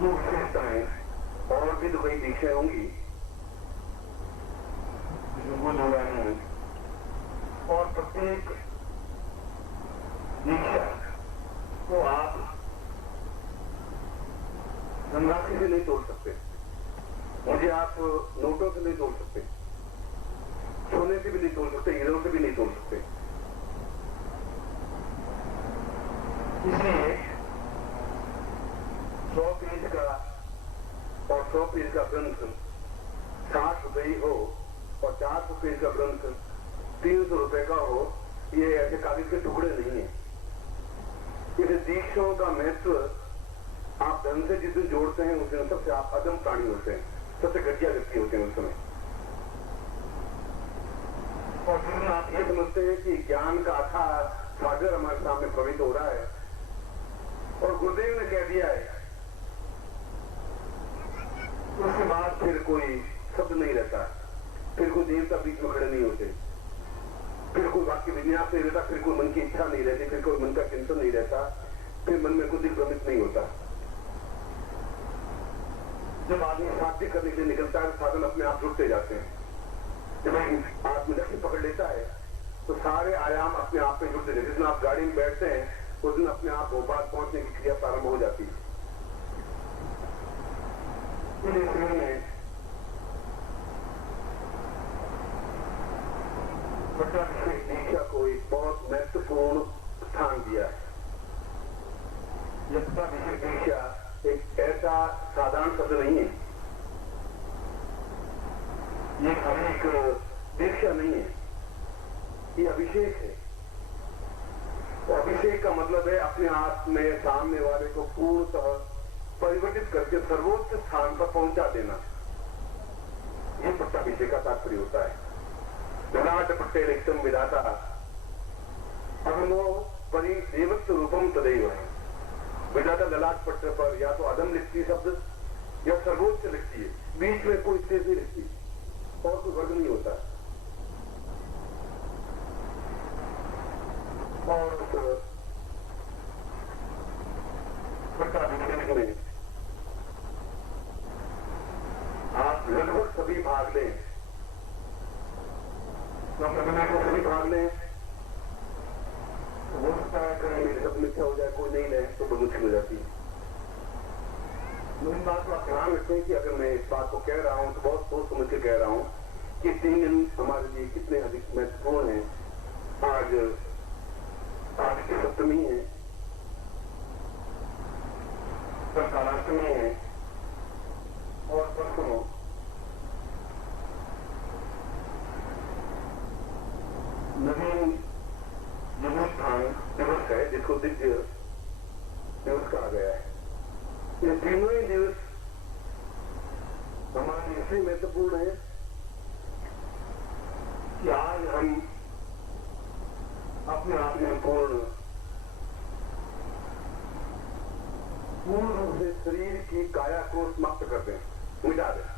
दो विशेषताएं और भी तो कई दीक्षाएं होंगी जो जो रहे हैं, और प्रत्येक दीक्षा को आप धनराशि से नहीं तोड़ सकते, मुझे आप नोटों से नहीं तोड़ सकते, सोने से भी नहीं तोड़ सकते, हीरों से भी नहीं तोड़ सकते। इसलिए 100 पेज का और 100 पेज का ग्रंथ 60 रुपए ही हो और 400 पेज का ग्रंथ 300 रुपए का हो, ये ऐसे कागज के टुकड़े नहीं है। इस दीक्षाओं का महत्व आप धन से जिस दिन जोड़ते हैं उस दिन सबसे आप अदम प्राणी होते हैं, सबसे घटिया व्यक्ति होते हैं उस समय। और जिस दिन आप ये समझते हैं कि ज्ञान का अथाह सागर हमारे सामने प्रवित हो रहा है और गुरुदेव ने कह दिया है, उसके बाद फिर कोई शब्द नहीं रहता, फिर कोई देवता बीच में खड़े नहीं होते, फिर कोई वाक्य विन्यास नहीं रहता, फिर कोई मन की इच्छा नहीं रहती, फिर कोई मन का चिंतन नहीं रहता, फिर मन में कुछ भ्रमित नहीं होता। जब आदमी साध्य करने के लिए निकलता है साधन अपने आप जुड़ते जाते हैं। जब आदमी लक्ष्य पकड़ लेता है तो सारे आयाम अपने आप में जुड़ते जाते हैं। जिस दिन आप गाड़ी में बैठते हैं उस दिन अपने आप भोपाल पहुंचने की क्रिया प्रारंभ हो जाती है। में दीक्षा को एक बहुत महत्वपूर्ण स्थान दिया है। दीक्षा एक ऐसा साधारण शब्द नहीं है, ये एक दीक्षा नहीं है, ये अभिषेक है। और अभिषेक का मतलब है अपने आप में सामने वाले को पूर्णतः परिवर्तित करके सर्वोच्च स्थान पर पहुंचा देना। ये पट्टाभिषेक का तात्पर्य होता है। ललाट पट्टे एकदम विधाता अगमो परिदेवत्व रूपम तदैव है। विधाता ललाट पट्टे पर या तो अदम लिखती शब्द या सर्वोच्च लिखती है, बीच में कोई स्टेज नहीं लिखती और कोई वर्ग नहीं होता। और पट्टाभिषेक में आप लगभग सभी भाग लें, को सभी भाग लें तो हो सकता है कहीं मेरी सब मिथ्या हो जाए, कोई नहीं ले तो बहुत मुश्किल हो जाती है। इस बात को आप ध्यान रखें कि अगर मैं इस बात को कह रहा हूं तो बहुत सोच समझ के कह रहा हूं कि 3 दिन हमारे लिए कितने अधिक महत्वपूर्ण हैं। आज की सप्तमी है, कल कालाष्टमी है और परसों नवीन जन्मस्थान दिवस है जिसको दिव्य दिवस कहा गया है। ये तीनों ही दिवस हमारे लिए इसलिए महत्वपूर्ण है कि आज हम अपने आप में पूर्ण रूप से शरीर की काया को समाप्त कर दें, मिटा दें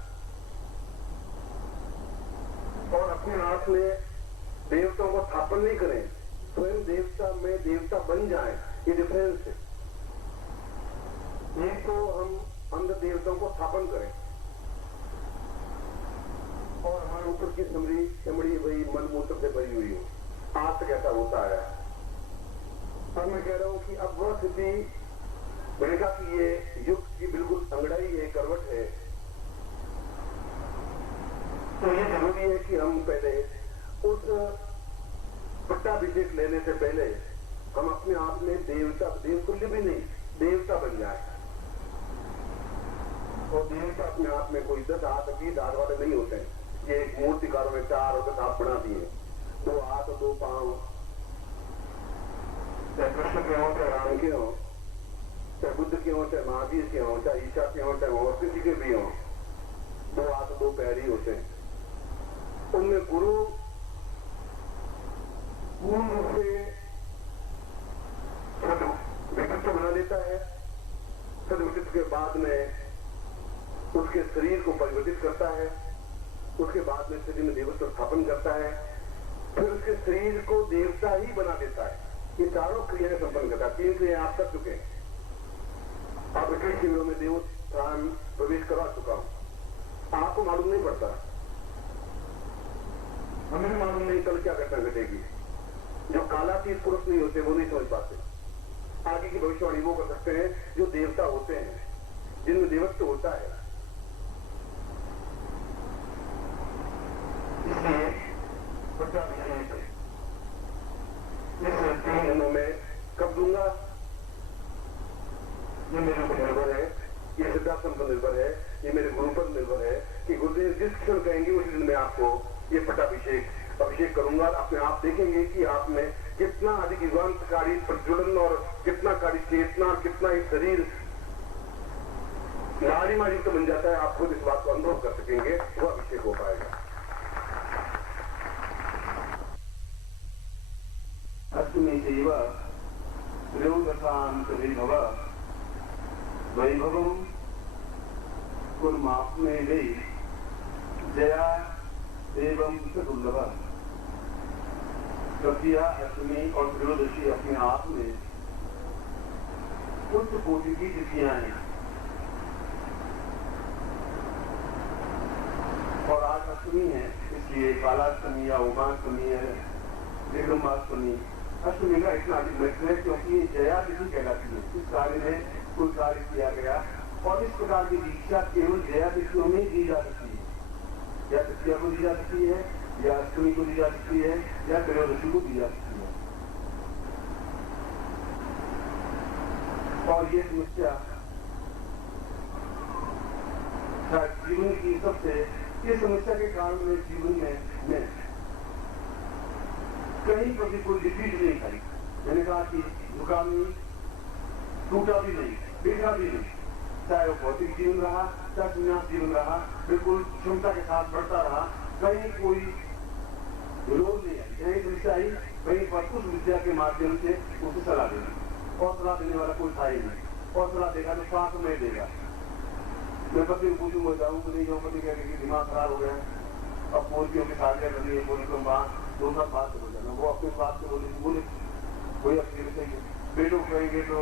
और अपने आप में देवताओं को स्थापन नहीं करें, स्वयं देवता में देवता बन जाए। ये डिफरेंस है। एक तो हम अंध देवताओं को स्थापन करें और हमारे ऊपर की चमड़ी वही मन मूत्र से भरी हुई हो। आज तक ऐसा होता है। और मैं कह रहा हूं कि अब वह स्थिति मैंने कहा कि ये युग की बिल्कुल अंगड़ाई है, करवट है। तो ये जरूरी है कि हम पहले उस पट्टाभिषेक लेने से पहले हम अपने आप में देवता, देवतुल्य भी नहीं, देवता बन जाए। और देवता अपने आप में कोई 10 हाथ 20 हाथ वाले नहीं होते हैं। ये एक मूर्तिकारों में 4 और 10 हाथ बना दिए, 2 हाथ और 2 पांव, चाहे कृष्ण के हों, चाहे राम के हों, चाहे बुद्ध के हों, चाहे महावीर के हों, चाहे ईशा के हों, चाहे और किसी के भी हों, 2 हाथ 2 पैर ही होते हैं। उनमें गुरु पूर्ण रूप से व्यक्तित्व बना देता है। सदव्यक्तित्व के बाद में उसके शरीर को परिवर्तित करता है, उसके बाद में शरीर में देवत्व स्थापन करता है, फिर उसके शरीर को देवता ही बना देता है। ये चारों क्रियाएं संपन्न करता है। 3 क्रियाएं आप कर चुके हैं। आप 21 शिविरों में स्थान प्रवेश करवा चुका हूं। आपको मालूम नहीं पड़ता, हमें भी मालूम नहीं कल क्या घटना घटेगी। जो कालातीत पुरुष नहीं होते वो नहीं समझ पाते। आगे की भविष्यवाणी वो कर सकते हैं जो देवता होते हैं, जिनमें देवत्व होता है। इसलिए इस 3 दिनों में कब दूंगा ये मेरे ऊपर निर्भर है, ये सिद्धार्थम पर निर्भर है, ये मेरे गुरु पर निर्भर है कि गुरुदेव जिस क्षण कहेंगे उसी दिन मैं आपको ये अभिषेक करूंगा। अपने आप देखेंगे कि आप में कितना अधिक युगांतकारी प्रज्वलन और कितना कारी चेतना और कितना ही शरीर लालिमा युक्त बन जाता है। आप खुद इस बात को अनुभव कर सकेंगे, वो अभिषेक हो पाएगा। अष्टमी चैव त्रयोदशांत वैभवम् कुर्माप्मे वै जया एवं च दुर्लभा। तृतीया, अष्टमी और त्रयोदशी अपने आप में उच्च कोटि की तिथियां हैं। और आज अष्टमी है, इसलिए कालाष्टमी या उमाष्टमी है, विक्रमाष्टमी। अष्टमी का इतना अधिक महत्व है क्योंकि जया तिथि कहलाती है। इस कार्य में कोई कार्य किया गया और इस प्रकार की दीक्षा केवल जया तिथियों में दी जा सकती है। या तृतीया को दी जा सकती है, या अष्टमी को दी जा सकती है, या त्रयोदशी को दी जा सकती है। और ये समस्या जीवन की सबसे, इस समस्या के कारण में जीवन में कहीं कभी कोई डिफीट नहीं खाई। मैंने कहा कि झुका नहीं, टूटा भी नहीं, बिगड़ा भी नहीं। चाहे वो भौतिक जीवन रहा, चाहे संन्यास जीवन रहा, बिल्कुल क्षमता के साथ बढ़ता रहा। कहीं कोई विरोध नहीं आई, कहीं समस्या आई, कहीं पर उस विद्या के माध्यम से उसे सलाह देगी। और सलाह देने वाला कोई था ही नहीं। और सलाह देगा तो 5 समय देगा। मैं पति को पूछूंगा, जाऊँ कि नहीं जाऊँ, पति कहेंगे कि दिमाग खराब हो गया, अब पोलियों की शादियां करनी है, पोलियों वहां 2 साल बाद हो जाना। वो अपने बात से बोले कोई अपने बेटों को कहेंगे तो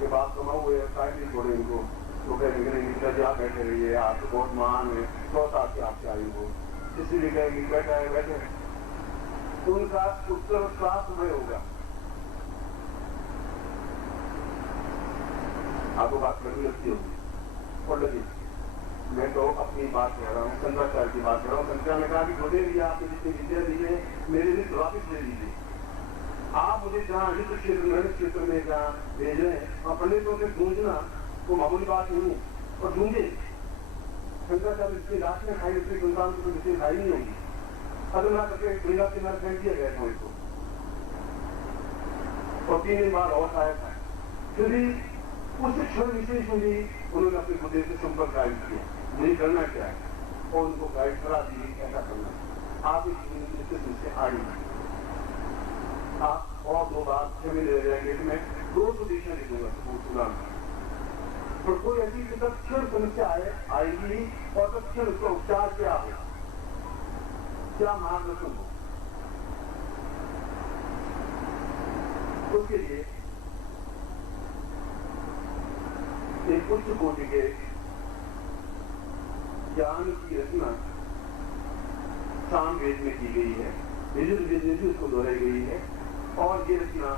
ये बात कमाओ हुए काय नहीं छोड़े इनको, तो कहेंगे नहीं आप बैठे रहिए, आप तो बहुत महान है, 100 साल की आपकी आयु हो, इसीलिए कहेंगे बैठा है बैठे। तो उनका उत्तर 7 में होगा। आपको बात करनी लगती होगी और लगी। मैं तो अपनी बात कह रहा हूँ, शंकराचार्य की बात कर रहा हूँ। शंकराचार्य ने कहा कि गुरुदेव जी आपने जितनी विद्या दी है मेरे लिए वापिस ले लीजिए। आप मुझे जहाँ युद्ध क्षेत्र में जहाँ भेज रहे हैं, अपने तो गूंजना वो मामूली बात नहीं है। और गूंजे शंकराचार्य इसकी रात में खाई, इसकी संतान को विषय खाई नहीं होगी। अगर ना करके गंगा किनारे फेंक दिया गया था उनको, और 3 बार और आया था। फिर भी उस क्षण विशेष में भी उन्होंने अपने गुरुदेव से संपर्क गाइड किया, मुझे करना क्या है, और उनको गाइड करा दी कैसा करना। आप इस जीवन से आड़ी आप और 2 बार क्षमी ले जाएंगे कि मैं 200 दिशा लिखूंगा सुनाम। पर कोई ऐसी तत्क्षण समस्या आएगी और तत्क्षण उसका उपचार क्या हो, क्या मार्गदर्शन हो, उसके लिए एक उच्च कोटि के ज्ञान की रचना सामवेद में की गई है, यजुर्वेद में भी उसको दोहराई गई है। और ये रचना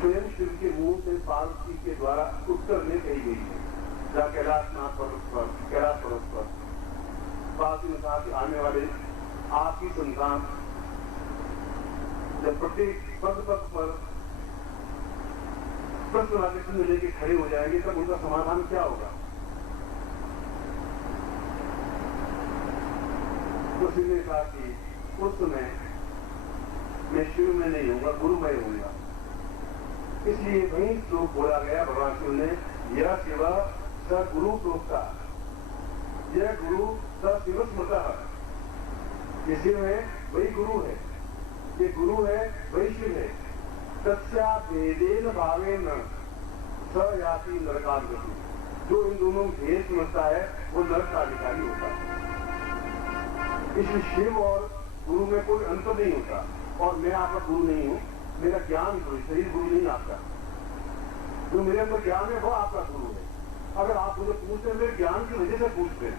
स्वयं शिव के मुंह से पार्वती के द्वारा उत्तर में कही गई है। जहाँ कैलाशनाथ कैलाश पर्वत पर पार्वती ने कहा कि आने वाले आपकी संतान जब प्रत्येक पद पर प्रश्न वाले चिन्ह लेके खड़े हो जाएंगे तब उनका समाधान क्या होगा। तो शिव ने कहा कि उस समय मैं शिव में नहीं होगा, गुरु में होऊंगा। इसलिए वही श्लोक बोला गया भगवान शिव ने, यह शिव स गुरु प्रोक्ता, यह गुरु स शिव स्मृतः। ये शिव है वही गुरु है, ये गुरु है वही शिव है। तस्या भेदेन भावेन स याति नरकाधिपति। जो इन दोनों भेद समझता है वो नरक का अधिकारी होता है। इसलिए शिव और गुरु में कोई अंतर नहीं होता। और मैं आपका गुरु नहीं हूँ, मेरा ज्ञान गुरु, शरीर गुरु नहीं आपका। जो मेरे अंदर ज्ञान है वो आपका गुरु है। अगर आप मुझे पूछते हैं मेरे ज्ञान की वजह से पूछते हैं।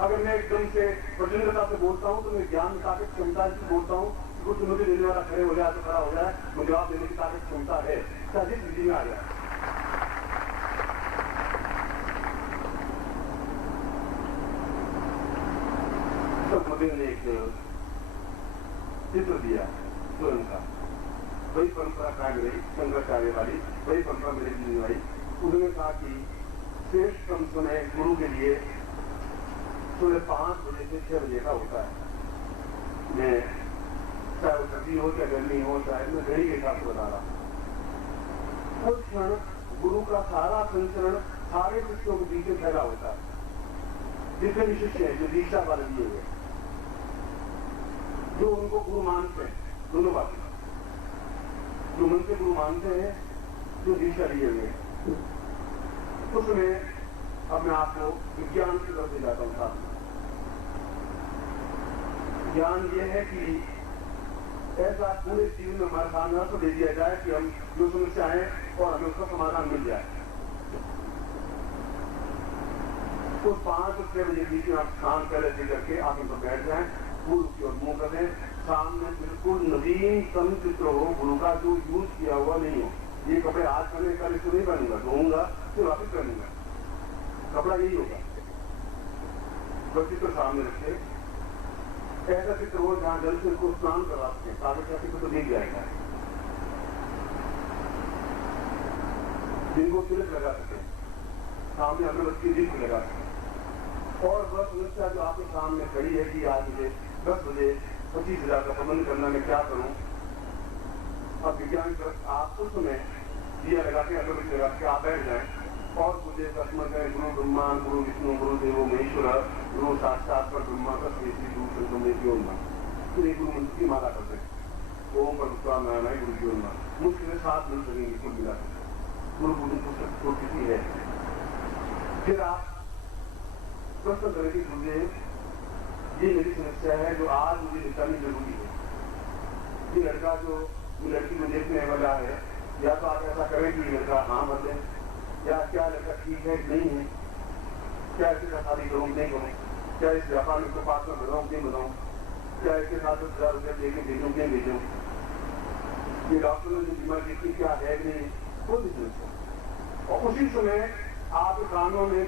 अगर मैं एकदम से प्रचंडता से बोलता हूं तो मेरी ज्ञान ताकत क्षमता से बोलता हूं, कुछ चुनौती देने वाला खड़े हो जाए तो खड़ा हो जाए, मुझे जवाब देने की ताकत क्षमता है, चाहे जिस स्थिति में आ जाए। तो मुझे ने एक चित्र दिया स्वयं का, वही परंपरा कायम रही शंकराचार्य वाली, वही परंपरा मेरे जीवन आई। उन्होंने कहा कि श्रेष्ठतम समय गुरु के लिए सुबह 5 बजे से 6 बजे का होता है। मैं चाहे वो सर्दी हो या गर्मी हो, चाहे मैं घड़ी के हिसाब से बता रहा हूं। उस क्षण गुरु का सारा संचरण सारे शिष्यों के बीच में फैला होता है। जितने भी शिष्य हैं जो दीक्षा वाले लिए हुए, जो उनको गुरु मानते हैं, दोनों बातें, जो मन से गुरु मानते हैं, जो दीक्षा लिए हुए, उसमें अपने आप को विज्ञान की तरफ ले जाता हूं। साथ में ज्ञान यह है कि ऐसा पूरे जीवन में हमारे सामने तो दे दिया जाए कि हम जो समस्या है और हमें उसका समाधान मिल जाए। तो 5 से 6 बजे बीच में आप शाम पहले से करके आप इन पर बैठ जाएं, पूर्व की ओर मुंह कर दें, सामने बिल्कुल नवीनतम चित्र हो गुरु का, जो यूज किया हुआ नहीं हो। ये कपड़े आज पहने कल इसको नहीं पहनूंगा, धोऊंगा फिर वापिस पहनूंगा, कपड़ा यही होगा। बस चित्र सामने रखे, ऐसा चित्र हो जहां जल से उसको स्नान करवा सकते हैं, कागज का चित्र तो दिख जाएगा, जिनको तिलक लगा सके, सामने अगरबत्ती दीप लगा सके। और वह समस्या जो आपके सामने खड़ी है कि आज मुझे 10 बजे 25,000 का प्रबंध करना, मैं क्या करूं। अब विज्ञान पर आप उस समय दिया लगा के अगरबत्ती लगा के आप बैठ जाए और मुझे स्मरण करें गुरु ब्रह्मा गुरु विष्णु गुरु देवो महेश्वर गुरु साक्षात पर ब्रह्मा का श्री गुरु संतों फिर एक गुरु मंत्र की माला करते हैं, ओम पर नारायण गुरु जी ओम। मुश्किल 7 मिनट लगेंगे कुल मिला गुरु गुरु किसी है। फिर आप प्रश्न करें कि मुझे ये मेरी समस्या है जो आज मुझे निपटानी जरूरी है। ये लड़का जो लड़की को देखने वाला है, या तो आप ऐसा करें कि लड़का हाँ मत दें, या क्या लड़का ठीक है नहीं है, क्या इसके साथ शादी करूँ नहीं करूँ, क्या इस व्यापार में इसको पास में बढ़ाऊँ नहीं बढ़ाऊँ, क्या इसके साथ 10,000 रुपये लेके भेजूँ नहीं भेजूँ, ये डॉक्टर ने जो बीमारी देखी क्या है कि नहीं, कोई भी समस्या। और उसी समय आपके कानों में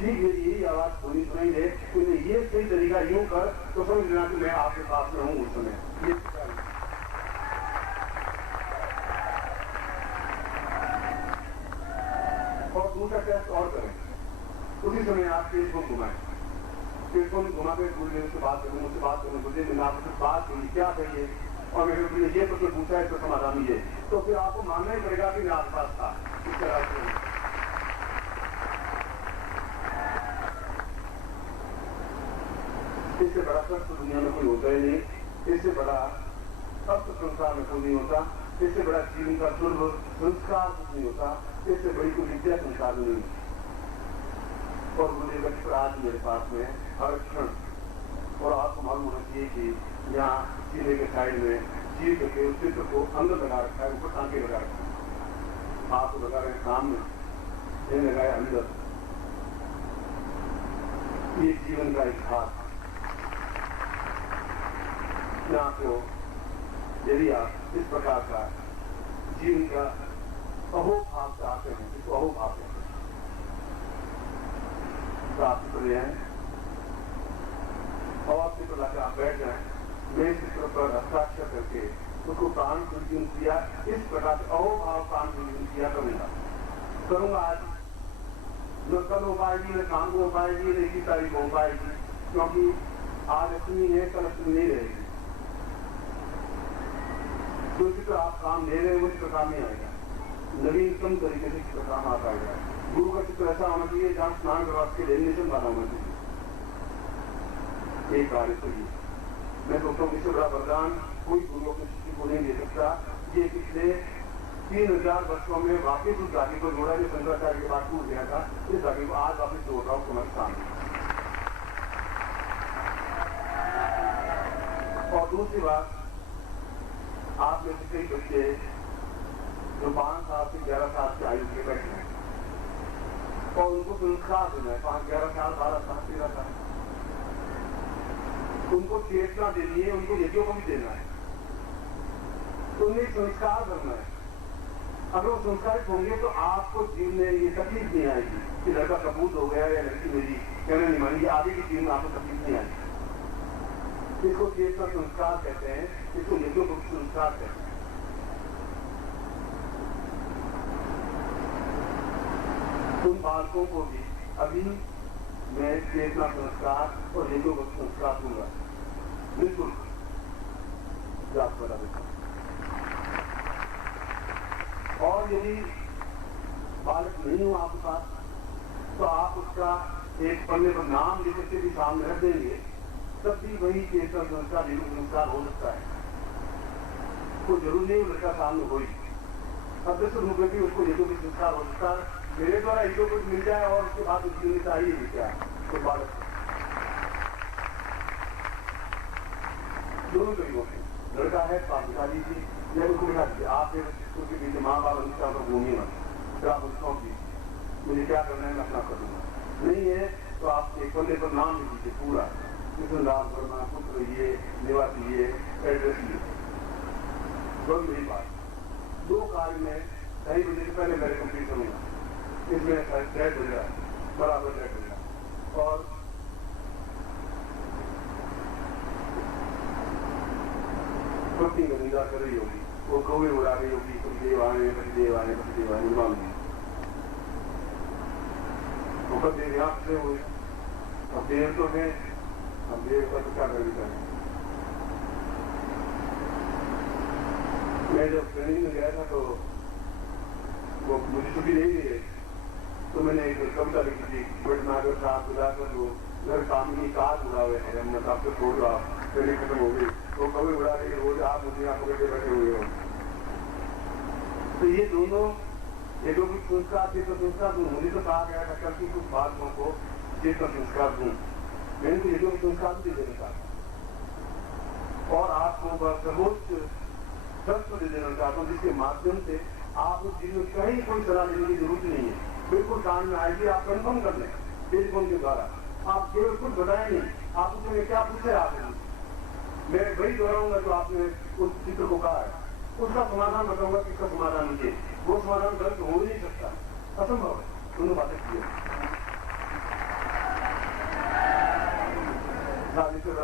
ठीक है यही आवाज होनी सुनाई दे, तो ये सही तरीका यूं कर तो समझ लेना कि मैं आपके पास में हूं उस समय। ये और दूसरा टेस्ट और करें, उसी समय आप फेसबुक घुमाएं, फेसबुक घुमा के गुरुदेव से बात करूँ, मुझसे बात करूँ, गुरुदेव मैंने आपसे बात करी क्या कहिए, और मैंने ये प्रश्न पूछा है इसका समाधान ये, तो फिर आपको मानना ही पड़ेगा कि मैं आपके पास था। इस तरह से इससे बड़ा कष्ट दुनिया में कोई होता ही नहीं, इससे बड़ा कष्ट संसार में कोई नहीं होता, इससे बड़ा जीवन का दुर्लभ संस्कार कुछ नहीं होता, इससे बड़ी कोई विद्या संसार नहीं होती। और गुरुदेव का चित्र आज मेरे पास में हर क्षण, और आपको मालूम होना चाहिए कि यहाँ सीने के साइड में चीर करके उस चित्र को अंदर लगा रखा है, ऊपर टांके लगा रखा है, आपको लगा रहे सामने, ये लगाया अंदर। ये जीवन का इतिहास आपको, यदि आप इस प्रकार का जीवन का अहोभाव चाहते हैं, इसको अहोभाव कहते हैं, प्राप्त कर हैं और चित्र लाकर आप बैठ जाए, मैं चित्र पर हस्ताक्षर करके उसको प्राण संजीवन किया, इस प्रकार से अहोभाव प्राण संजीवन किया करूंगा आज। न कल हो पाएगी, न शाम को हो पाएगी, न 21 तारीख हो पाएगी, क्योंकि आज अष्टमी है, कल अष्टमी नहीं रहेगी। जो चित्र आप काम ले रहे हैं वो चित्र काम नहीं आएगा, नवीनतम तरीके से चित्र काम आ पाएगा। गुरु का चित्र ऐसा होना चाहिए जहां स्नान करवा के डेफिनेशन वाला होना चाहिए। एक कार्य तो ये मैं सोचता हूँ इससे बड़ा वरदान कोई गुरु अपने शिष्य को नहीं दे सकता। ये पिछले 3000 वर्षों में वापिस उस धागे को जोड़ा जो शंकराचार्य के बाद टूट गया था, इस धागे को आज वापिस जोड़ रहा हूँ तुम्हारे सामने। और दूसरी बात, आप में से कई बच्चे जो 5 साल से 11 साल की आयु के बैठे हैं और उनको संस्कार देना है। 5, 11 साल, 12 साल, 13 साल उनको चेतना देनी है, उनको यज्ञों को भी देना है, तो उन्हें संस्कार करना है। अगर वो संस्कारित होंगे तो आपको जीवन में ये तकलीफ नहीं आएगी कि लड़का कपूत हो गया या लड़की मेरी कहने नहीं मानेगी, आगे के जीवन में आपको तकलीफ नहीं आएगी। इसको चेतना संस्कार कहते हैं, इसको यज्ञों को संस्कार कहते हैं। उन बालकों को भी अभी मैं चेतना संस्कार और यज्ञों को संस्कार दूंगा, बिल्कुल जाप बता देता। और यदि बालक नहीं हो आपके पास तो आप उसका एक पन्ने पर नाम लिख के भी सामने रख देंगे, तब भी वही चेतना संस्कार यज्ञ संस्कार हो सकता है। कोई जरूर नहीं लड़का सामने हो, अदृश्य रूप में भी उसको यज्ञ संस्कार हो सकता है। मेरे द्वारा यज्ञ कुछ मिल जाए और उसके बाद उसकी चाहिए भी क्या तो बालक दोनों तरीकों से लड़का है तो आप दिखा दीजिए, या उसको दिखा दीजिए। आप फिर उसके बीच माँ बाप अनुष्ठा को भूमि मत, फिर आप उसको दीजिए मुझे क्या करना है मैं अपना करूँगा। नहीं है तो आप एक पन्ने पर नाम लिख दीजिए पूरा, जिसमें नाम करना, पुत्र ये, निवासी ये, एड्रेस ये। बस यही बात 2 कार्य में 2:30 बजे से पहले मैं कंप्लीट करूँगा। इसमें 1:30 हो जाए, बराबर 1:30 हो जाए। और पत्नी का निंदा कर रही होगी, वो कौवे उड़ा रही होगी, तुम देव आने, पति देव आने, पति देव आने, मालूम वो देव यहाँ से हुए। अब देव तो है, अब देव का तो क्या करना है। मैं जब ट्रेनिंग में गया था तो वो मुझे छुट्टी नहीं मिली, तो मैंने एक कविता लिखी थी, बटनागर साहब बुलाकर वो घर कामनी कार उड़ा हुए हैं, हमने आपसे छोड़ रहा ट्रेनिंग खत्म हो गई, वो कभी उड़ा रही रोज आप मुझे यहाँ पकड़ के बैठे हुए हो। तो ये दोनों ये जो भी संस्कार थे तो संस्कार दूँ, मुझे तो कहा गया था कल की कुछ बातों को चेतना संस्कार दूँ, मैंने तो ये जो संस्कार भी देना चाहता हूँ और आपको सर्वोच्च तत्व दे देना चाहता हूँ, जिसके माध्यम से आप उस चीज में कहीं कोई सलाह लेने की जरूरत नहीं है, बिल्कुल कान में आएगी, आप कंफर्म कर लें टेलीफोन के द्वारा। आप केवल कुछ बताएं नहीं, आप उसमें क्या पूछे आपने, मैं वही दोहराऊंगा जो आपने उस चित्र को कहा है, उसका समाधान बताऊंगा किसका समाधान नीचे, वो समाधान गलत हो ही नहीं सकता, असंभव है। दोनों बातें की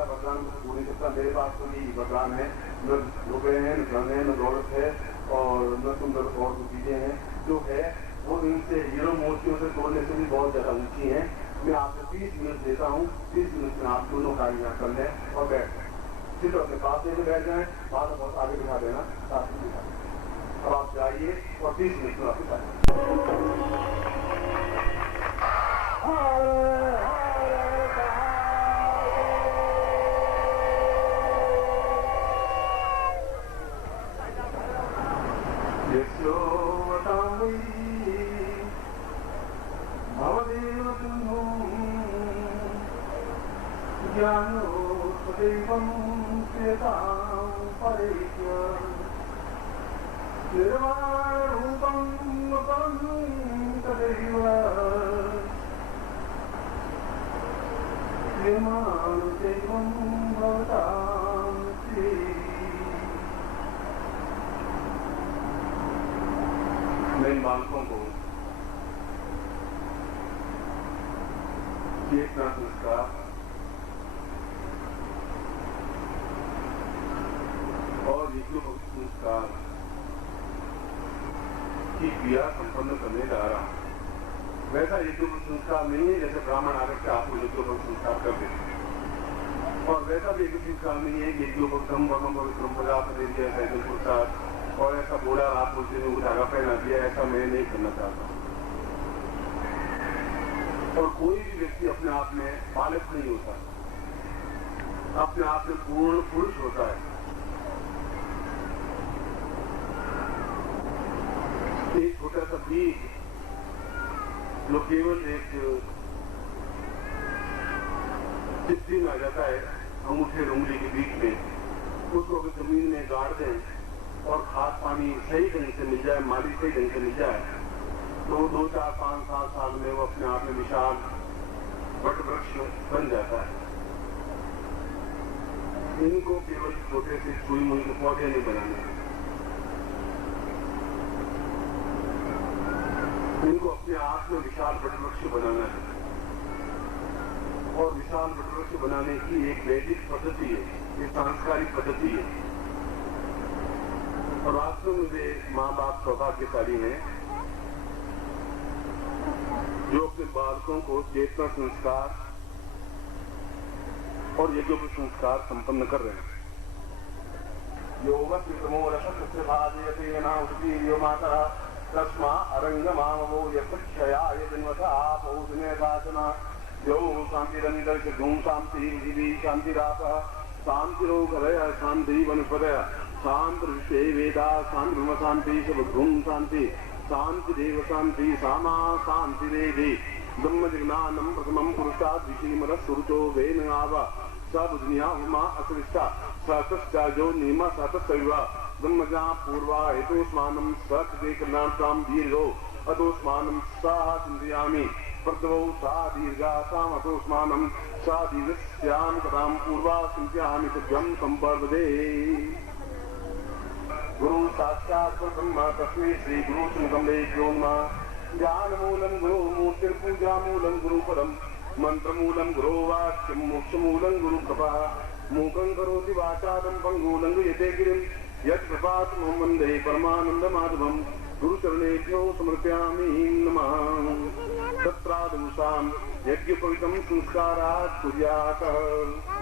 वरदान हो नहीं सकता। मेरे पास तो भी वरदान है, न रुपए हैं, न धन है, न दौलत है और न सुंदर और चीजें हैं, जो है वो इनसे हीरो मोतियों से तोड़ने से भी बहुत ज्यादा ऊंची है। मैं आपको 30 मिनट देता हूँ, 30 मिनट में आप दोनों कार्य यहाँ कर लें और बैठ जाए, चित्र अपने पास लेके बैठ जाए, बाद में बहुत आगे दिखा देना, साथ में दिखा देना। अब आप जाइए और 30 मिनट में आप दिखा मैं बालकों को चेतना संस्कार और यज्ञ संस्कार की क्रिया संपन्न करने जा रहा हूं। वैसा यज्ञ संस्कार नहीं है जैसे ब्राह्मण आकर के आपको यज्ञ संस्कार कर देते, और वैसा भी यज्ञ संस्कार नहीं है यज्ञोपम भगम पवित्रम प्रजापति प्रसाद और ऐसा बोला आप मुझे धागा पहना दिया, ऐसा मैं नहीं करना चाहता। और कोई भी व्यक्ति अपने आप में बालक नहीं होता, अपने आप में पूर्ण पुरुष होता है। एक छोटा सा बीज जो केवल एक चिट्ठी में आ जाता है अंगूठे उंगली के बीच में, उसको अगर जमीन में गाड़ दें और खाद पानी सही ढंग से मिल जाए, माली सही ढंग से मिल जाए, तो 2, 4, 5, 7 साल में वो अपने आप में विशाल वट वृक्ष बन जाता है। इनको केवल छोटे से छुई मुई के पौधे नहीं बनाने, इनको अपने आप में विशाल वट वृक्ष बनाना है। और विशाल वट वृक्ष बनाने की एक वैदिक पद्धति है, एक सांस्कारिक पद्धति है। और वास्तव में वे माँ बाप सौभाग्यशाली हैं जो अपने बालकों को चेतना संस्कार और यज्ञोपवीत संस्कार संपन्न कर रहे हैं। माता तस्मा अरंगमामो यक्षयाय जन्मथा पौषणे साचना यो शांतिरंतर धूम शांति विधि शांतिराप शांतिरोगभय शांति वनस्पतय शांति विश्वे वेदा शांति ब्रह्म शांति सब धूम शांति शांति देव शांति सामा शांति देवी ब्रह्म जिज्ञानम प्रथमम पुरुषाद विषीमर सुरुचो वेन आवा सब दुनिया उमा असृष्टा सतश्चा जो नियमा सतस्वा ब्रह्मजा पूर्वा हेतुस्मानम सत्य कल्याणताम दीर्घो अतोस्मानम सा चिंतयामि प्रथमो सा दीर्घा साम अतोस्मानम सा दीर्घस्याम कथाम पूर्वा चिंतयामि सत्यम संपर्दे। गुरु साक्षात् ब्रह्म तस्मै श्री गुरु संगमे ज्योन्मा ज्ञान मूलम गुरु मूर्ति पूजा मूलम गुरु पदम मंत्र मूलम गुरु वाक्यम मोक्ष मूलम गुरु कृपा मूकं करोति वाचालं पंगुलं यते गिरिं यत् कृपात् वन्दे परमानंद माधवं गुरु चरणेभ्यो समर्पयामि नमः। तत्रादुषां यज्ञोपवीतं संस्कारात् कुर्यात्।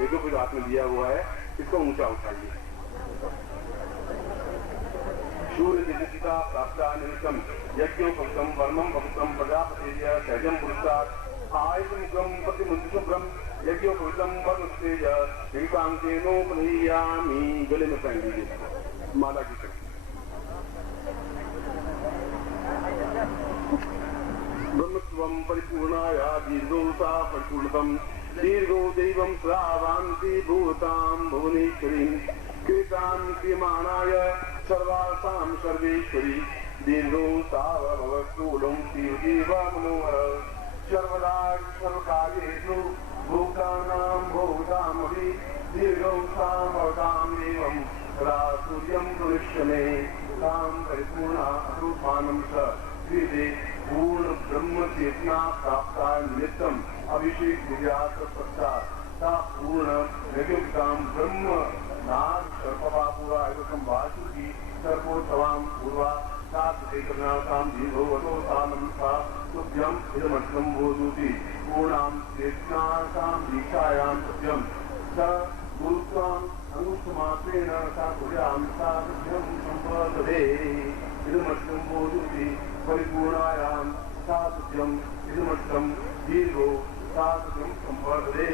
यज्ञोपवीत हाथ में दिया हुआ है, इसको ऊंचा उठाइए। सूर्य दिदिता प्राप्तानिमित्तं यज्ञोपवीतं वर्मं पवित्रं प्रजापतेय सहजं पुरुषात् आयतमुखं प्रतिमुद्रिशुभ्रं यज्ञोपवीतं वर्मस्तेज दीपांकेनोपनीयामि। गले में पहन लीजिए माला की शक्ति। ब्रह्मत्वं परिपूर्णाया दीर्घो सा परिपूर्णतम दीर्घो दैवं श्रावान्ति भूतां भुवनेश्वरीं कृतां क्रियमाणाय सर्वासां सर्वेश्वरी दीर्घो सावभवस्तूलं शिवजीवा मनोहर सर्वदा सर्वकार्येषु भूतानां भूतामपि दीर्घौ सामवतां देवं सदा सूर्यं प्रविश्यमे तां परिपूर्णा अतुपानं स श्रीदे पूर्ण ब्रह्म चेतना प्राप्ता निमित्तम अभिषेक विद्यात पश्चात सा पूर्ण यज्ञोपवीतां ब्रह्म नाग सर्पवा पूरा एवं वासुकी सर्वोत्तवां पूर्वा सात्विकर्णातां दीर्घोवतो सानं सा तुभ्यं इदमर्थं बोधूति पूर्णां चेतनासां दीक्षायां तुभ्यं स गुरुत्वाम् अंगुष्ठमात्रेण सा कुर्यां सा तुभ्यं सम्पदे इदमर्थं बोधूति परिपूर्णायां सा तुभ्यं इदमर्थं दीर्घो सा तुभ्यं सम्पदे।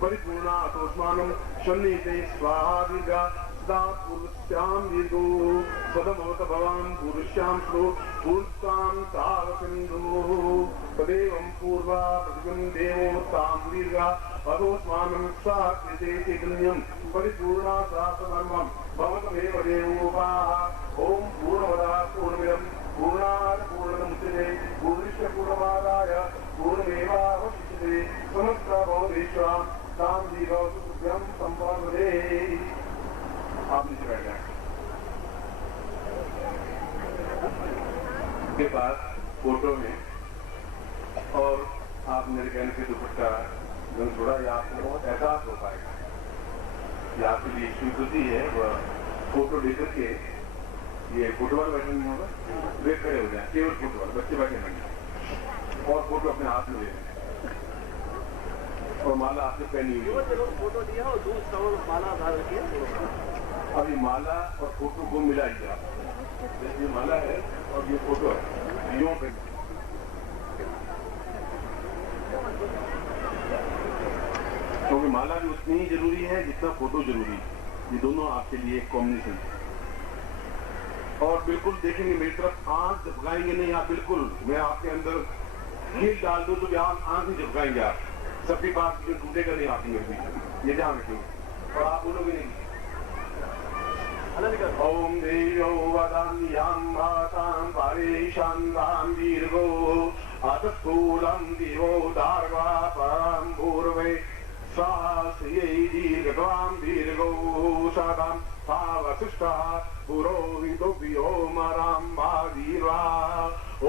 परिपूर्णा अतोस्मानं शन्निते स्वाहा दीर्घा सदा पूर्वस्यां दीर्घो सदमवत भवां पूर्वस्यां श्लो पूर्वां तावसिन्धुः तदेवं पूर्वा प्रतिगं देवो तां दीर्घा अतोस्मानं सा कृते चैतन्यं परिपूर्णा सहस्रधर्मं भवतमेव देवोपाः। ओम पूर्णमदः पूर्णमिदं पूर्णात् पूर्णमुदच्यते पूर्णस्य पूर्णमादाय पूर्णमेवावशिष्यते समस्तभवतीश्वरां तां दीर्घं तुभ्यं सम्पदे। आप नीचे बैठ जाएं। के पास फोटो में और आप मेरे कहने से दुपट्टा जब छोड़ा या आपको बहुत एहसास हो पाएगा कि आपके लिए स्वीकृति है। वह फोटो लेकर के ये फुटबॉल बैठे नहीं होगा, वे खड़े हो जाए, केवल फुटबॉल, बच्चे बैठे नहीं और फोटो अपने हाथ में ले लें और माला आपसे पहनी हुई फोटो दिया और दूध चावल माला धार रखिए। अब ये माला और फोटो को मिलाइए आप। ये माला है और ये फोटो है, यूं पे क्योंकि माला भी उतनी ही जरूरी है जितना फोटो जरूरी है। ये दोनों आपके लिए एक कॉम्बिनेशन है। और बिल्कुल देखेंगे मेरी तरफ, आंख झपकाएंगे नहीं आप, बिल्कुल मैं आपके अंदर हील डाल दूं तो भी आप आंख नहीं झपकाएंगे आप। सबकी बात जो टूटेगा नहीं आपकी मेरे बीच, ये ध्यान रखेंगे। और आप बोलोगे नहीं ओम देवो वदान्यां भातां पारेशान्तां दीर्घो अतस्थूलं दिवो दार्वा परं पूर्वे स्वास्यै दीर्घत्वां दीर्घो सदां भावशिष्टः पुरोहितो व्योमराम्भादीर्वा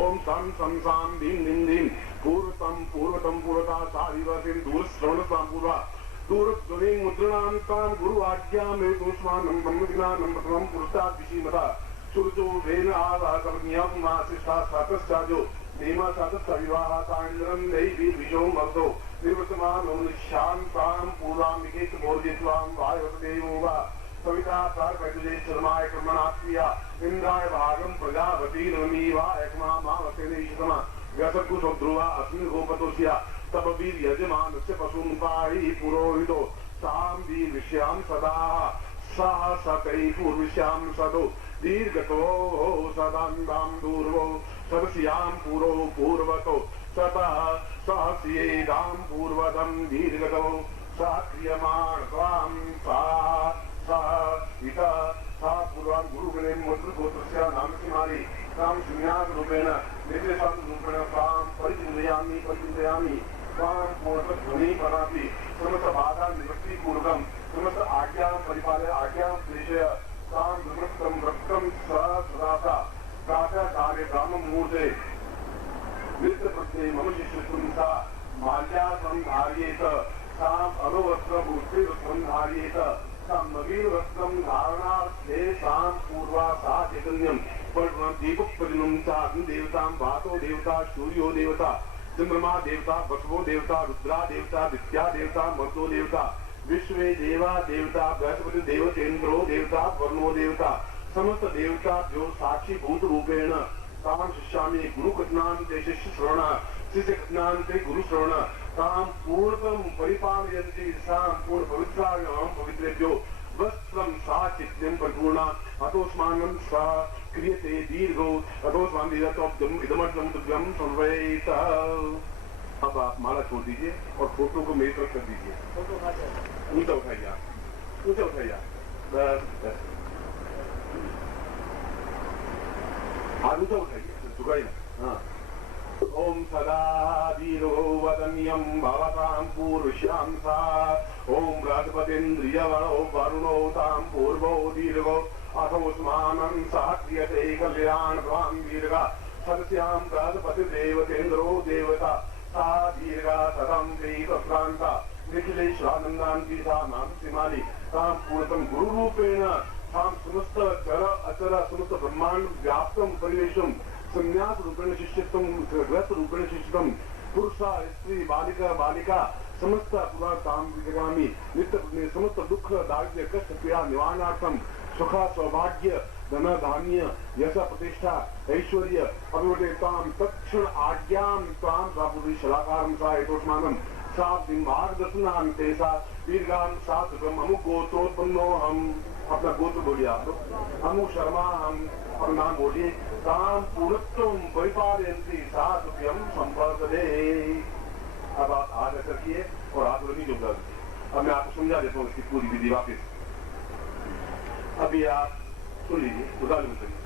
ओम सं सां दीं दीं दीं पूर्वतं पूर्वता सारिवसिं दूरश्रवणतां पूर्वा दूरध्वनि मुद्रणां तां गुरु आज्ञामेव तुष्मानं ब्रह्मज्ञानं प्रथमं पुरुषात् विशीमता सुरतो वेन आवाकर्ण्यं मासिष्ठा सातश्चाजो नेमा सातश्च विवाहातान्द्रं दैवी विजो मर्दो निर्वसमानो निशान्तां पूर्वां विकेत मोर्जित्वां वायुदेवो वा सविता प्रार्पयतुजे शर्माय कर्मणाप्रिया इन्द्राय भागं प्रजापति नमीवा एकमा मावसेनेशतमा व्यसकुशो ध्रुवा अस्मिन् गोपतोष्या तब वीर यजमानस्य पशुं पाहि पुरोहितो सां वीर्विष्यां सदा सह सकै पूर्विष्यां सदो दीर्घतो सदान्दां दूर्वो सदस्यां पुरो पूर्वतो सतः सहस्येदां पूर्वदं दीर्घतो स क्रियमाण त्वां सह इत सा पूर्वां गुरुगणे मुद्रगोत्रस्य नामसिमानि तां शून्यारूपेण निर्देशारूपेण तां परिचिन्तयामि त्वां पूर्णध्वनि बनाति समस्त बाधा निवृत्ति पूर्वकं समस्त आज्ञां परिपालय आज्ञां प्रेषय तां विवृत्तं वृत्तं सदासा प्रातःकाले ब्राह्ममुहूर्ते नित्यप्रत्यये मम शिष्यत्वं सा माल्यार्थं धारयेत ताम् अणुवस्त्रभूतिवस्त्रं धारयेत तां नवीनवस्त्रं धारणार्थे तां पूर्वा सा चैतन्यं दीपप्रजनं सा अग्निदेवतां वातो देवता सूर्यो देवता चंद्रमा देवता बसवो देवता रुद्रा देवता विद्या देवता मर्दो देवता विश्वे देवा देवता बृहस्पति देवतेन्द्रो देवता वर्णो देवता समस्त देवता जो साक्षी भूत रूपेण तां शिष्यामि गुरु कथनान्ते शिष्य श्रवण शिष्य कथनान्ते गुरु श्रवण तां पूर्णं परिपालयन्ति सां पूर्ण पवित्राणां पवित्रेभ्यो वस्त्रं सा चित्तं परिपूर्णा अतोस्मानं सा क्रियते दीर्घो अतोस्मान् इदमर्थं तुभ्यं संवेत। अब आप माला छोड़ दीजिए और फोटो को मेरी तरफ कर दीजिए। ऊंचा उठाइए आप, ऊंचा उठाइए बस हाथ ऊंचा उठाइए, झुकाइए ना। हाँ ओम सदा दीर्घो वदन्यं भवतां पूर्वश्यां सा ओम बृहस्पतीन्द्रियवणो वरुणो तां पूर्वो दीर्घो अथोस्मानं सह क्रियते कल्याणत्वां दीर्घा सदस्यां बृहस्पतिर्देवतेन्द्रो देवता सा दीर्घा सतं प्रीतप्रान्ता निखिलेश्वरानन्दान्ति सा नामसिमानि तां पूर्णतं गुरुरूपेण तां समस्त चर अचर समस्त ब्रह्माण्ड व्याप्तं परिवेशं संन्यास रूपेण शिष्यत्वं ग्रस्त रूपेण शिष्यत्वं पुरुषा स्त्री बालिका बालिका समस्त पुरातां विजगामि नित्य समस्त दुख दारिद्र्य कष्ट पीड़ा निवारणार्थं सुख सौभाग्य धन धान्य यश प्रतिष्ठा ऐश्वर्य अभिवृद्धितां तत्क्षण आज्ञां त्वां सापुरी शलाकारं सा एतोस्मानं सा मार्गदर्शनान्ते सा दीर्घां सा सुखम अमु गोत्रोत्पन्नो हम अपना गोत्र बोलिए आप लोग अमु शर्मा हम अपना नाम बोलिए तां पूर्णत्वं परिपालयन्ति सा तुभ्यं संवर्धते। अब आप हाथ ऐसा किए और हाथ नहीं जुड़ा दीजिए। अब मैं आपको समझा देता हूँ इसकी पूरी विधि वापिस। अभी आप सुन लीजिए, उदाहरण सुनिए।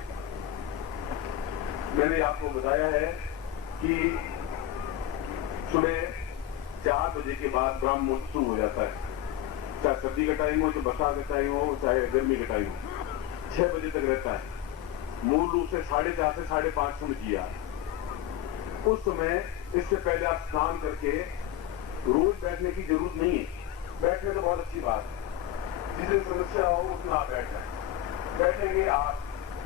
मैंने आपको बताया है कि सुबह 4 बजे के बाद ब्रह्म मुहूर्त शुरू हो जाता है, चाहे सर्दी का टाइम हो, चाहे बरसात का टाइम हो, चाहे गर्मी का टाइम हो, 6 बजे तक रहता है। मूल रूप से 4:30 से 5:30 समझिए आप। उस समय इससे पहले आप स्नान करके रोज बैठने की जरूरत नहीं है। बैठने तो बहुत अच्छी बात है, जिसे समस्या हो उसमें आप बैठ जाए। बैठेंगे आप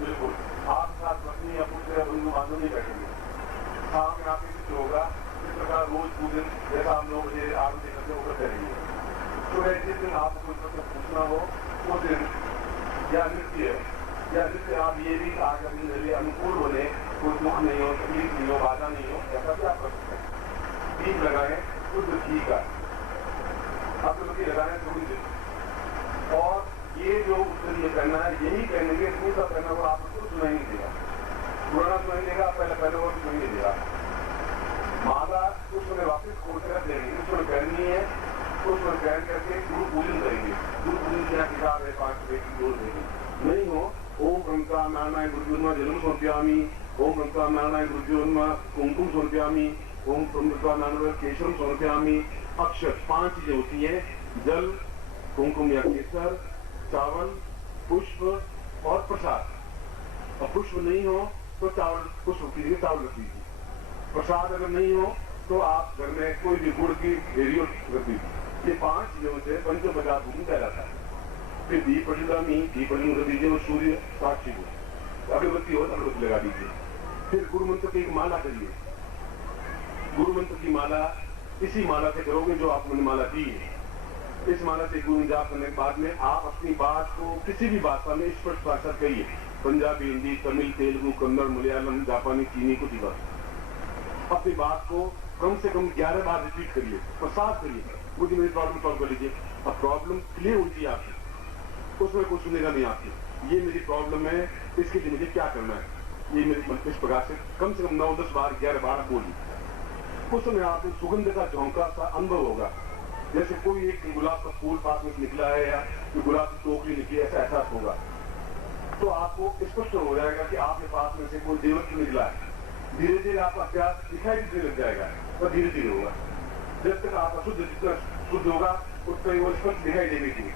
बिल्कुल, आप साथ पत्नी या पुत्र या बंधु बांधव नहीं बैठेंगे। शाम में आपके कुछ होगा इस प्रकार रोज पूजन जैसा हम 9 बजे 8 बजे करते वो करते रहेंगे। सुबह जिस दिन आपको कोई प्रश्न पूछना हो उस दिन या नृत्य आप ये भी आज अपने लिए अनुकूल होने, कोई दुख नहीं हो, तकलीफ नहीं हो, बाधा नहीं हो, ऐसा भी आप कर सकते हैं। दीप लगाएं शुद्ध घी का, अगरबत्ती लगाएं थोड़ी देर, और ये जो उत्तर ये पहनना है, यही पहनेंगे, दूसरा पहना हुआ आपको कुछ सुनाई नहीं देगा, पुराना सुनाई देगा, पहले हुआ सुनाई नहीं देगा। माला उसमें वापिस खोलकर रख देंगे, उसमें पहननी है, उसमें पहन करके गुरु पूजन करेंगे। गुरु पूजन की किताब है 5 रुपए की, जोड़ देंगे। नहीं हो ओम ब्रह्मका नारायण गुरुजोन्मा जन्म समर्पयामि, ओम ब्रह्मका नारायण गुरुजोन्मा कुमकुम समर्पयामि, ओम ब्रह्मका नारायण केशरम समर्पयामि। अक्षर 5 चीजें होती हैं, जल, कुमकुम या केसर, चावल, पुष्प और प्रसाद। और पुष्प नहीं हो तो चावल, पुष्प कीजिए, चावल रख दीजिए। प्रसाद अगर नहीं हो तो आप घर में कोई भी गुड़ की भेरियो रख दीजिए। ये 5 चीजों से पंचोपचार भूमि कहलाता है। फिर दीप प्रज्वलन कर दीजिए और सूर्य साक्षी को, अगरबत्ती हो तो अगरबत्ती लगा दीजिए। फिर गुरु मंत्र की एक माला करिए। गुरु मंत्र की माला इसी माला से करोगे जो आपने माला दी है। इस माला से गुरु जाप करने के बाद में आप अपनी बात को किसी भी भाषा में स्पष्ट भाषा कहिए, पंजाबी, हिंदी, तमिल, तेलुगु, कन्नड़, मलयालम, जापानी, चीनी, कुछ भी बात। अपनी बात को कम से कम 11 बार रिपीट करिए, प्रसाद करिए, मुझे मेरी प्रॉब्लम सॉल्व कर लीजिए। अब प्रॉब्लम क्लियर होती है आपकी, उसमें कुछ सुनेगा नहीं आपकी, ये मेरी प्रॉब्लम है, इसके लिए मुझे क्या करना है, ये मेरे इस प्रकार से कम 9-10 बार 11 बार बोलिए। उस समय आपको सुगंध का झोंका सा अनुभव होगा, जैसे कोई एक गुलाब का फूल पास में निकला है या गुलाब की टोकरी निकली, ऐसा एहसास होगा। तो आपको स्पष्ट हो जाएगा कि आपके पास में से कोई देवत्व निकला है। धीरे धीरे आपका प्यास दिखाई देने लग जाएगा और धीरे धीरे होगा। जब तक आपका शुद्ध जितना शुद्ध होगा उतना ही वो स्पष्ट दिखाई देने की,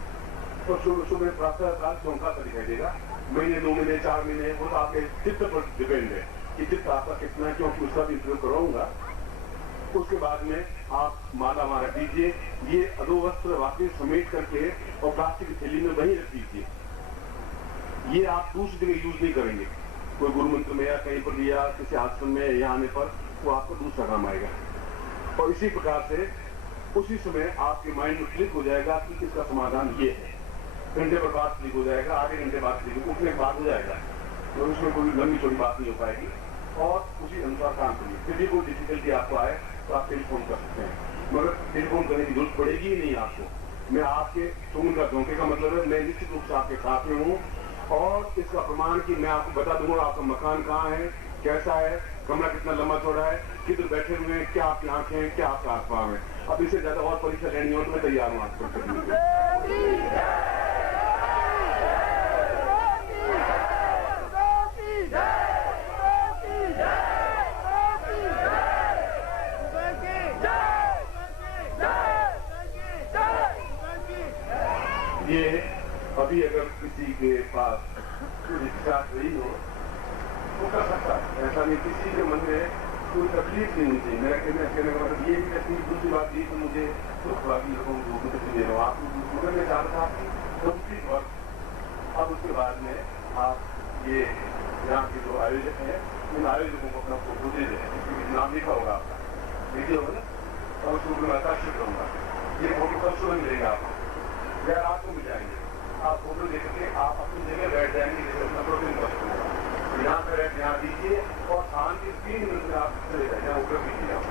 तो सुबह प्रातः काल झोंका सा दिखाई देगा। महीने, 2 महीने, 4 महीने, वो तो आपके चित्त पर डिपेंड है कि चित्त आपका कितना है, क्योंकि उसका भी उपयोग कराऊंगा। उसके बाद में आप माला वहां रख दीजिए। ये अधो वस्त्र वापिस समेट करके और प्लास्टिक की थैली में वहीं रख दीजिए। ये आप दूसरी जगह यूज नहीं करेंगे, कोई गुरु मंत्र में या कहीं पर भी या किसी आश्रम में यहाँ आने पर वो आपको दूसरा काम आएगा। और इसी प्रकार से उसी समय आपके माइंड में क्लिक हो जाएगा कि इसका समाधान ये है। घंटे पर बाद क्लिक हो जाएगा, आधे घंटे बाद क्लिक, उठने के बाद हो जाएगा, तो उसमें कोई लंबी छोटी बात नहीं हो पाएगी। और उसी अनुसार काम करिए। फिर भी कोई डिफिकल्टी आपको आए तो आप टेलीफोन कर सकते हैं, मगर टेलीफोन करने की जरूरत पड़ेगी ही नहीं आपको। मैं आपके सुगंध का झोंके का मतलब है, मैं निश्चित रूप से आपके साथ में हूँ। और इसका प्रमाण कि मैं आपको बता दूंगा आपका मकान कहाँ है, कैसा है, कमरा कितना लंबा चौड़ा है, किधर बैठे हुए हैं, क्या आपकी आंखें हैं, क्या आपका हाथ पाँव है। अब इससे ज्यादा और परीक्षा लेनी हो तो मैं तैयार हूँ आपको करने के लिए। ये अभी अगर किसी के पास कोई इच्छा नहीं हो वो कर सकता है, ऐसा नहीं किसी के मन में कोई तकलीफ नहीं होनी चाहिए। मेरा कहने का मतलब ये भी तकलीफ। दूसरी बात ये तो मुझे दुख वाली लोगों को तकलीफ दे रहा हूँ, आप मगर मैं चाहता था आपकी कंप्लीट वर्क। अब उसके बाद में आप ये यहाँ के जो आयोजक हैं उन आयोजकों को अपना फोटो दे दें, इसके नाम लिखा होगा आपका, लिखे होगा ना, और उसको मैं हस्ताक्षर करूँगा। ये फोटो कब सुबह मिलेगा आपको या रात को मिल जाएंगे। आप फोटो देख के आप अपनी जगह बैठ जाएंगे, जैसे अपना प्रोटीन कर सकते हैं। यहाँ पर ध्यान दीजिए और शांति 3 मिनट में आप चले जाए, यहाँ ऊपर कीजिए आप।